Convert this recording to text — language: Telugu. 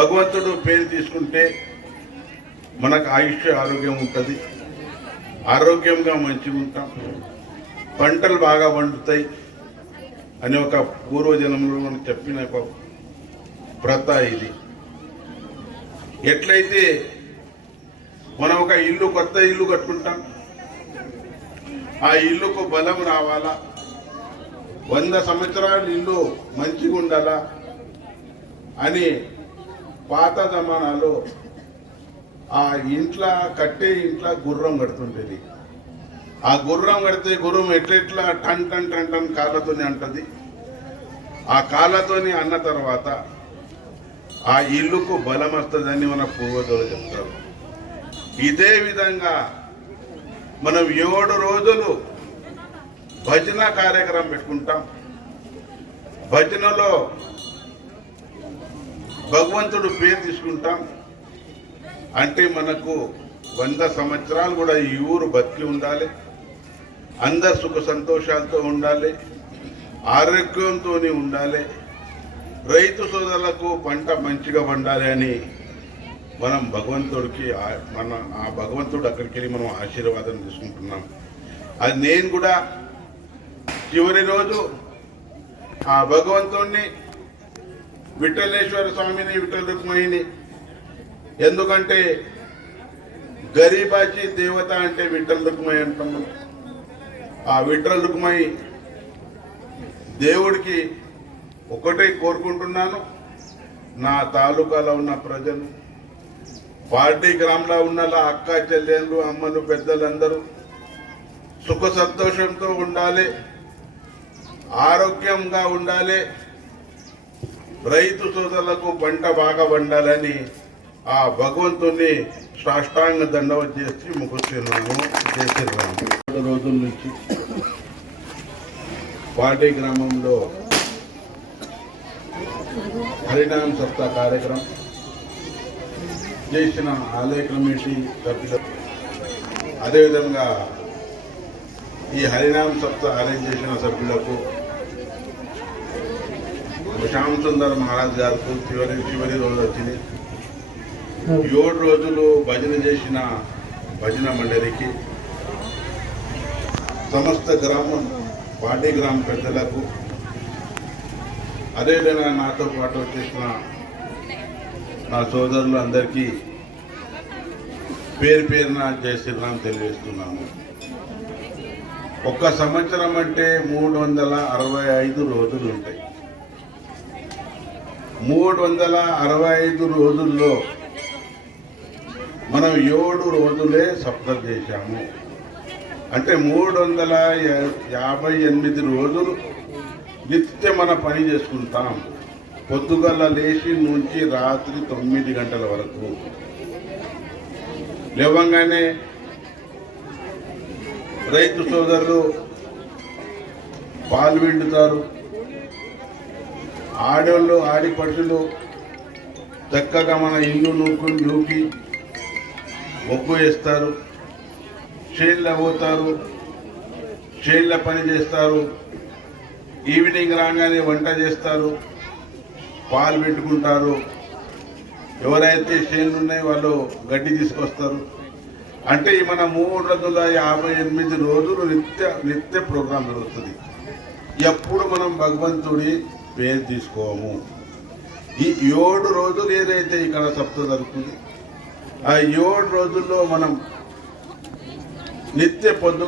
భగవంతుడు పేరు తీసుకుంటే మనకు ఆయుష్ ఆరోగ్యం ఉంటుంది. ఆరోగ్యంగా మంచిగా ఉంటాం. పంటలు బాగా పండుతాయి అని ఒక పూర్వజనంలో మనకు చెప్పిన ఒక ప్రత ఇది. ఎట్లయితే మనం ఒక ఇల్లు కొత్త ఇల్లు కట్టుకుంటాం. ఆ ఇల్లుకు బలం రావాలా? వంద సంవత్సరాలు ఇల్లు మంచిగా ఉండాలా? అని పాత జమానాలో ఆ ఇంట్లో కట్టే ఇంట్లో గుర్రం కడుతుండేది ఆ గుర్రం కడితే గుర్రం ఎట్లెట్లా టన్ టన్ టన్ టన్ కాళ్ళతోని అంటది. ఆ కాళ్ళతోని అన్న తర్వాత ఆ ఇల్లుకు బలం వస్తుందని మన పూర్వజులు చెప్తారు. ఇదే విధంగా మనం ఏడు రోజులు భజన కార్యక్రమం పెట్టుకుంటాం. భజనలో భగవంతుడు పేరు తీసుకుంటాం. అంటే మనకు వంద సంవత్సరాలు కూడా ఈ ఊరు బతికి ఉండాలి. అందరు సుఖ సంతోషాలతో ఉండాలి. ఆరోగ్యంతో ఉండాలి. రైతు సోదరులకు పంట మంచిగా పండాలి అని మనం భగవంతుడికి ఆ- మన ఆ భగవంతుడు అక్కడికి వెళ్ళి మనం ఆశీర్వాదం తీసుకుంటున్నాం. అది నేను కూడా చివరి రోజు ఆ భగవంతుణ్ణి విఠలేశ్వర స్వామిని విఠల రుక్మణిని ఎందుకంటే గరీబాచి దేవత అంటే విఠల రుక్మణి అంటాం ఆ విఠల రుక్మణి దేవుడికి ఒకటే కోరుకుంటున్నాను. నా తాలూకాలో ఉన్న ప్రజలు పార్టీ గ్రామంలో ఉన్న అక్క చెల్లెళ్ళు అమ్మలు పెద్దలందరూ సుఖ సంతోషంతో ఉండాలి. ఆరోగ్యంగా ఉండాలి. రైతు సోదరులకు పంట బాగా పండాలని ఆ భగవంతుని సాష్టాంగ దండవ చేసి ముగుస్తున్నాము చేసిన్నాము రోజుల నుంచి పార్టీ గ్రామంలో హరినామ సప్తా కార్యక్రమం చేసిన ఆలయ కమిటీ సభ్యులు. అదేవిధంగా ఈ హరినామ సప్త అరేంజ్ చేసిన సభ్యులకు శ్యామ్ సుందర్ మహారాజ్ గారికి చివరి చివరి రోజు వచ్చింది. ఏడు రోజులు భజన చేసిన భజన మండలికి సమస్త గ్రామం పార్టీ గ్రామ పెద్దలకు అదేవిధంగా నాతో పాటు వచ్చేసిన నా సోదరులు అందరికీ పేరు పేరున జై శ్రీరామ్ తెలియజేస్తున్నాము. ఒక్క సంవత్సరం అంటే మూడు వందల అరవై ఐదు రోజులు ఉంటాయి. మూడు వందల అరవై ఐదు రోజుల్లో మనం ఏడు రోజులే సప్తం చేశాము. అంటే మూడు వందల యాభై ఎనిమిది రోజులు నిత్యం మన పని చేసుకుంటాం పొద్దుగల లేచి నుంచి రాత్రి తొమ్మిది గంటల వరకు. లేవంగానే రైతు సోదరులు పాలు పిండుతారు. ఆడోళ్ళు ఆడి పక్షులు చక్కగా మన ఇల్లు నూకు నూకి ఒగ్గు వేస్తారు. చేళ్ళ పోతారు. చేళ్ళ పని చేస్తారు. ఈవినింగ్ రాగానే వంట చేస్తారు. పాలు పెట్టుకుంటారు. ఎవరైతే చేనులు ఉన్నాయో వాళ్ళు గడ్డి తీసుకొస్తారు. అంటే మన మూడు వందల యాభై ఎనిమిది రోజులు నిత్య నిత్య ప్రోగ్రాం జరుగుతుంది. ఎప్పుడు మనం భగవంతుడి పేరు తీసుకోము. ఈ ఏడు రోజులు ఏదైతే ఇక్కడ సప్త జరుగుతుంది ఆ ఏడు రోజుల్లో మనం నిత్య పొద్దుగా